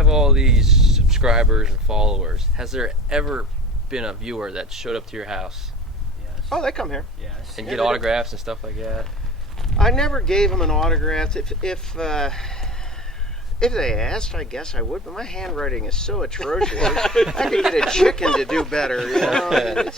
have all these subscribers and followers, has there ever been a viewer that showed up to your house? Yes. Oh, they come here. Yes. And get autographs and stuff like that? I never gave them an autograph. If they asked, I guess I would, but my handwriting is so atrocious. I could get a chicken to do better, you know.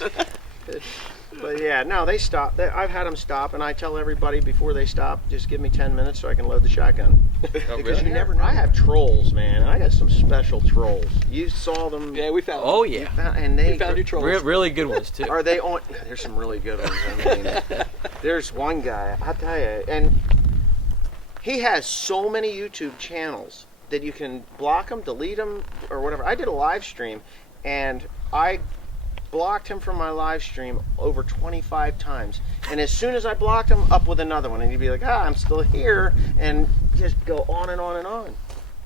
But yeah, no, they stop. I've had them stop, and I tell everybody before they stop, just give me 10 minutes so I can load the shotgun. Oh, Because really? you never know. I have trolls, man. I got some special trolls. You saw them. Yeah, we found. Oh, yeah. We found your trolls. Really good ones, too. Are they on? Yeah, there's some really good ones. I mean, there's one guy, I'll tell you, and he has so many YouTube channels that you can block them, delete them, or whatever. I did a live stream, and I blocked him from my live stream over 25 times. And as soon as I blocked him, up with another one. And he'd be like, I'm still here, and just go on and on and on.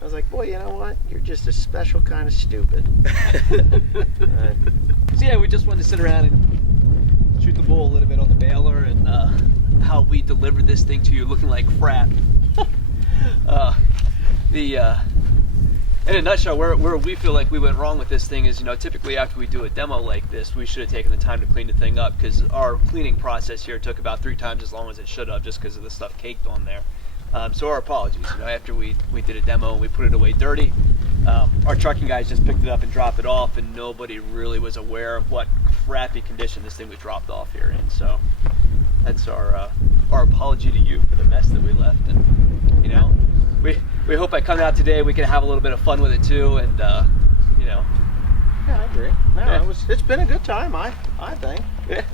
I was like, boy, you know what? You're just a special kind of stupid. So yeah, we just wanted to sit around and shoot the bull a little bit on the baler and how we delivered this thing to you looking like crap. In a nutshell, where we feel like we went wrong with this thing is, typically after we do a demo like this, we should have taken the time to clean the thing up, because our cleaning process here took about 3 times as long as it should have, just because of the stuff caked on there. So our apologies. After we did a demo and we put it away dirty, our trucking guys just picked it up and dropped it off, and nobody really was aware of what crappy condition this thing was dropped off here in. So that's our apology to you for the mess that we left. And we hope by coming out today we can have a little bit of fun with it too, and Yeah, I agree. No, Yeah. it's been a good time, I think. Yeah.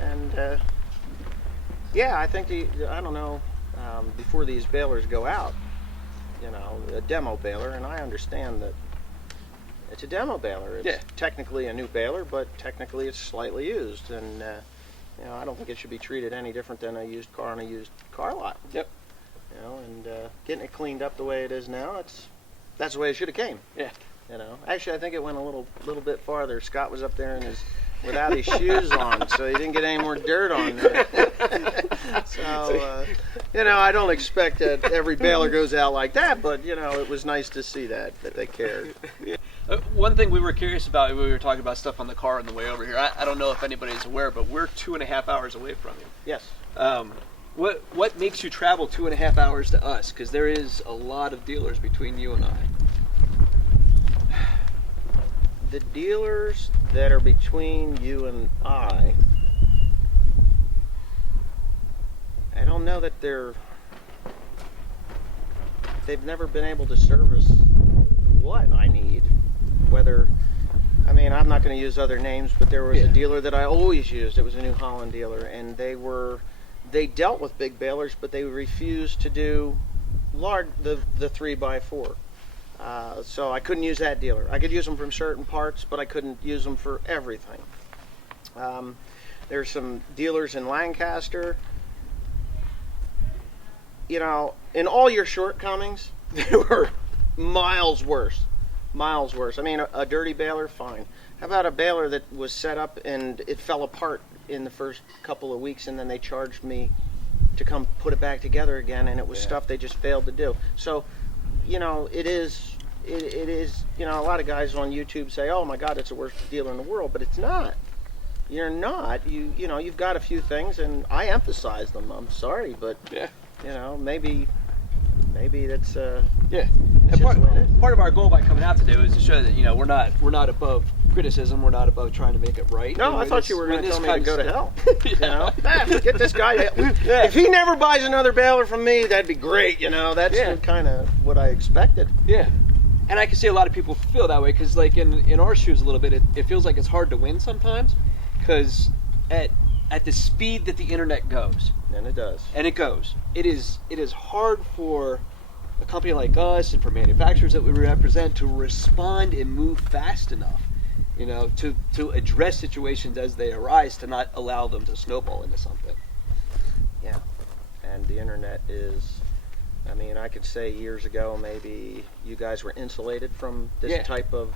And yeah, I think I don't know, before these balers go out, a demo baler, and I understand that it's a demo baler. It's technically a new baler, but technically it's slightly used, and I don't think it should be treated any different than a used car on a used car lot. Yep. And getting it cleaned up the way it is now, that's the way it should have came. Yeah. Actually, I think it went a little bit farther. Scott was up there without his shoes on, so he didn't get any more dirt on there. So, I don't expect that every baler goes out like that, but it was nice to see that they cared. One thing we were curious about, we were talking about stuff on the car on the way over here. I don't know if anybody's aware, but we're 2.5 hours away from you. Yes. What makes you travel 2.5 hours to us? Because there is a lot of dealers between you and I. The dealers that are between you and I don't know that they've never been able to service what I need. I'm not going to use other names, but there was a dealer that I always used. It was a New Holland dealer, and they dealt with big balers, but they refused to do the 3x4. So I couldn't use that dealer. I could use them from certain parts, but I couldn't use them for everything. There's some dealers in Lancaster. In all your shortcomings, they were miles worse. Miles worse. A dirty baler, fine. How about a baler that was set up and it fell apart in the first couple of weeks, and then they charged me to come put it back together again, and it was stuff they just failed to do. So, it is, a lot of guys on YouTube say, oh my God, it's the worst dealer in the world, but it's not. You're not. You've got a few things, and I emphasize them. I'm sorry, but, maybe that's, And part of our goal by coming out today was to show that, we're not above criticism, we're not above trying to make it right. No, I thought you were going to tell me to go to hell. Get this guy. Yeah. If he never buys another baler from me, that'd be great. That's kind of what I expected. Yeah. And I can see a lot of people feel that way, because like in our shoes a little bit, it feels like it's hard to win sometimes, because at the speed that the internet goes, and it does, it is hard for a company like us and for manufacturers that we represent to respond and move fast enough, to address situations as they arise, to not allow them to snowball into something. Yeah. And the internet is, I could say years ago maybe you guys were insulated from this type of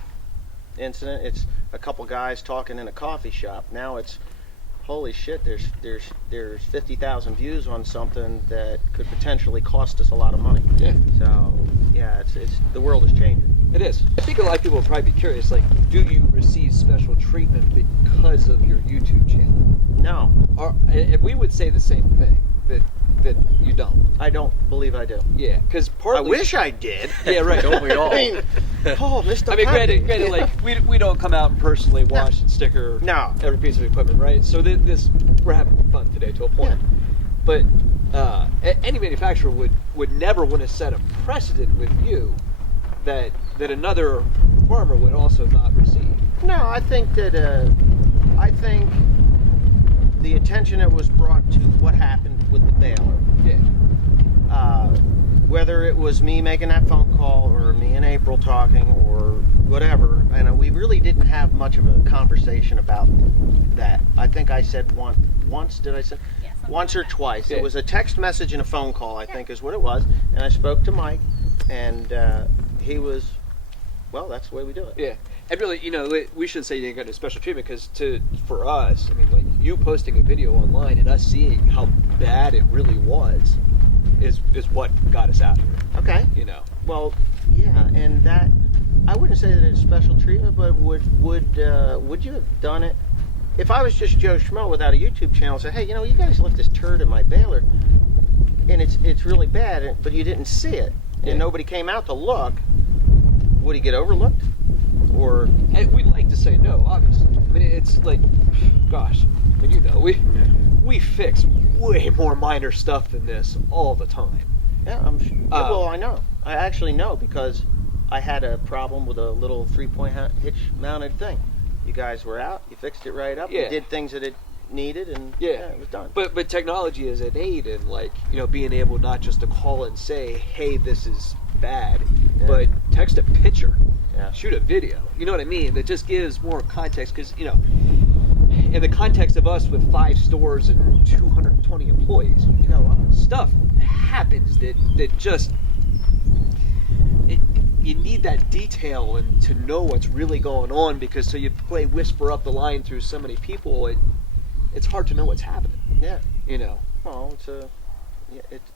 incident. It's a couple guys talking in a coffee shop. Now it's holy shit, there's 50,000 views on something that could potentially cost us a lot of money. Yeah. So yeah, it's the world is changing. It is. I think a lot of people will probably be curious, like, do you receive special treatment because of your YouTube channel? No, And we would say the same thing, that you don't. I don't believe I do. Yeah, because I wish I did. Yeah, right. Don't we all? I mean, oh, Mr. I mean, Puppy. granted, like we don't come out and personally wash and sticker No. every piece of equipment, right? So this we're having fun today to a point. Yeah. But any manufacturer would never want to set a precedent with you that another farmer would also not receive. No, I think that the attention that was brought to what happened with the baler, Yeah. whether it was me making that phone call or me and April talking or whatever, and we really didn't have much of a conversation about that. I think I said once, did I say? Yeah, something Once or like that. twice. Yeah. It was a text message and a phone call, I think is what it was. And I spoke to Mike, and he was, well, that's the way we do it. Yeah. And really, we shouldn't say you didn't get a special treatment because for us, I mean, like you posting a video online and us seeing how bad it really was is what got us out here. Okay. Well, yeah, and that, I wouldn't say that it's special treatment, but would you have done it if I was just Joe Schmo without a YouTube channel? Say, hey, you guys left this turd in my baler, and it's really bad, but you didn't see it, and Yeah. nobody came out to look. Would he get overlooked? Or And we'd like to say no, obviously. I mean, it's like, gosh, I mean, we fix way more minor stuff than this all the time. yeah, well, I know. I actually know because I had a problem with a little 3-point hitch mounted thing. You guys were out. You fixed it right up. Yeah. You did things that it needed, and Yeah. it was done. But technology is innate in, like, being able not just to call and say, hey, this is bad, Yeah. but text a picture, Yeah. shoot a video. You know what I mean? That just gives more context because, in the context of us with 5 stores and 220 employees, stuff happens that just, you need that detail and to know what's really going on because so you play whisper up the line through so many people, it's hard to know what's happening. Yeah. Well,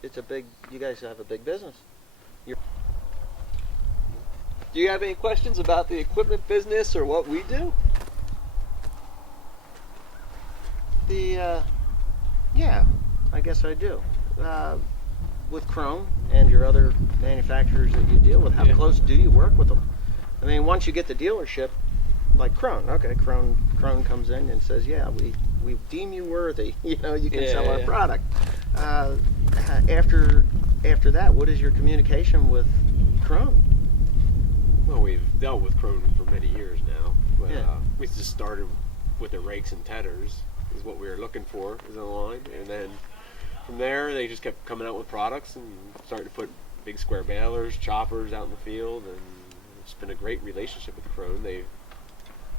it's a big. You guys have a big business. Do you have any questions about the equipment business or what we do? Yeah, I guess I do. With Krone and your other manufacturers that you deal with, how Yeah. close do you work with them? I mean, once you get the dealership, like Krone, okay, Krone comes in and says, yeah, we deem you worthy. You can sell our product. After that, what is your communication with Krone? Well, we've dealt with Krone for many years now. But, Yeah. we just started with the rakes and tethers is what we were looking for is in line, and then from there they just kept coming out with products and started to put big square balers, choppers out in the field, and it's been a great relationship with Krone.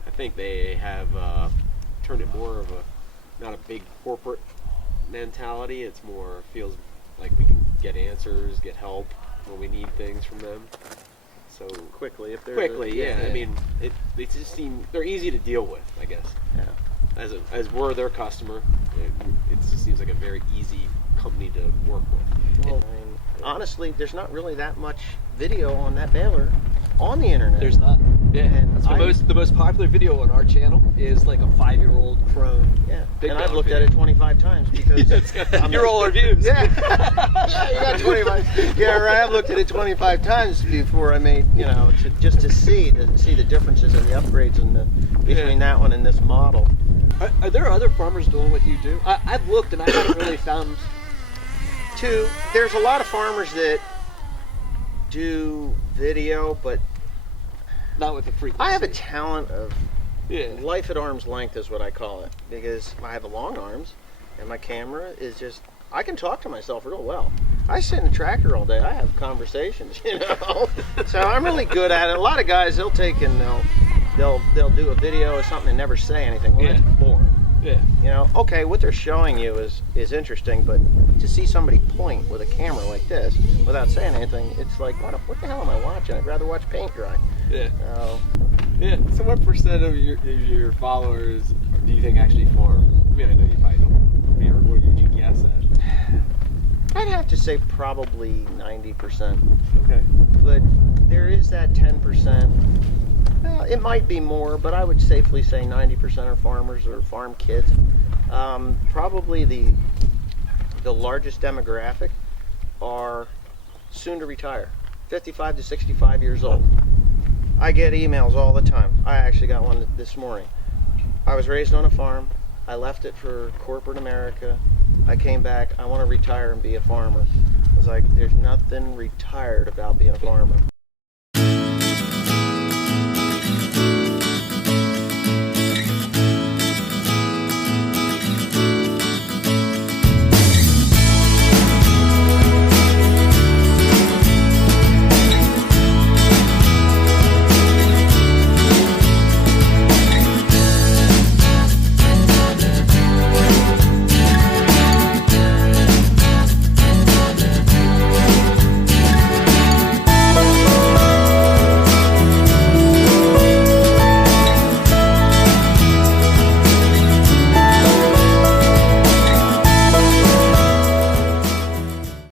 I think they have turned it more of not a big corporate mentality. It's more feels like we can get answers, get help when we need things from them. So Quickly, if there's quickly, yeah. I mean, they just they're easy to deal with, I guess. Yeah. As we're their customer, it just seems like a very easy company to work with. Well, I mean, honestly, there's not really that much video on that baler on the internet. There's not. Yeah. And The most popular video on our channel is like a 5-year-old Krone. Yeah, Big and I've baler looked at video. it 25 times because You're all our views. Yeah, yeah, you got 25. Yeah, right. I've looked at it 25 times before I made, just to see the differences and the upgrades between that one and this model. Are there other farmers doing what you do? I've looked and I haven't really found. There's a lot of farmers that do video, but Not with the frequency. I have a talent of Yeah. life at arm's length is what I call it, because I have the long arms and my camera is just, I can talk to myself real well. I sit in the tractor all day. I have conversations, so I'm really good at it. A lot of guys, they'll take and they'll do a video or something and never say anything. Well, Yeah. that's boring. Yeah. Okay, what they're showing you is interesting, but to see somebody point with a camera like this without saying anything, it's like, what the hell am I watching? I'd rather watch paint dry. Yeah. So, Yeah. So what percent of your followers do you think actually farm? mean, I know you probably don't. I mean, what would you guess at? I'd have to say probably 90%. Okay. But there is that 10%. It might be more, but I would safely say 90% are farmers or farm kids. Probably the largest demographic are soon to retire, 55 to 65 years old. I get emails all the time. I actually got one this morning. I was raised on a farm. I left it for corporate America. I came back. I want to retire and be a farmer. I was like, there's nothing retired about being a farmer.